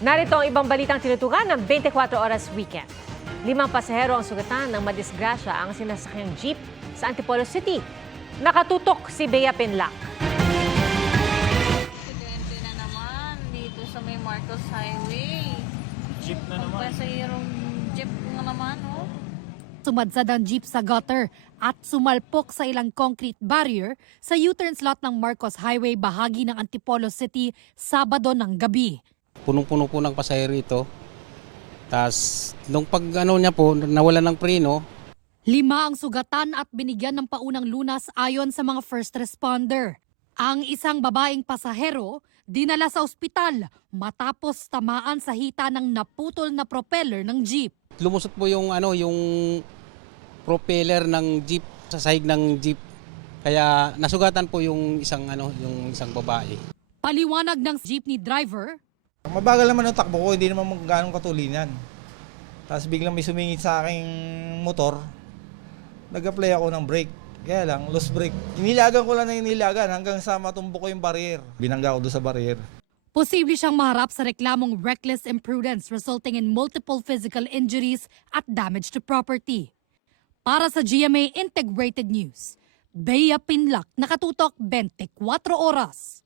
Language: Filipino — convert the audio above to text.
Narito ang ibang balitang tinutukan ng 24 Oras Weekend. 5 pasahero ang sugatan ng madisgrasya ang sinasakyang jeep sa Antipolo City. Nakatutok si Bea Pinlac. Aksidente na naman dito sa may Marcos Highway. Jeep na naman. Pasahirong jeep na naman, oh. Sumadsad ang jeep sa gutter at sumalpok sa ilang concrete barrier sa U-turn slot ng Marcos Highway bahagi ng Antipolo City Sabado ng gabi. Punong-puno po ng pasahero ito. Tapos nung niya po, nawalan ng preno. 5 ang sugatan at binigyan ng paunang lunas ayon sa mga first responder. Ang isang babaeng pasahero dinala sa ospital matapos tamaan sa hita ng naputol na propeller ng jeep. Lumusot po yung yung propeller ng jeep sa sahig ng jeep. Kaya nasugatan po yung isang babae. Paliwanag ng jeepney driver, Mabagal naman ang takbo ko, hindi naman ganong katulinan. Tapos biglang may sumingit sa aking motor. Nag-apply ako ng brake. Kaya lang, lost brake. Inilagan ko lang na inilagan hanggang sa matumbok ko yung barrier. Binangga ko doon sa barrier. posible siyang maharap sa reklamong reckless imprudence resulting in multiple physical injuries at damage to property. Para sa GMA Integrated News, Bea Pinlac, nakatutok 24 oras.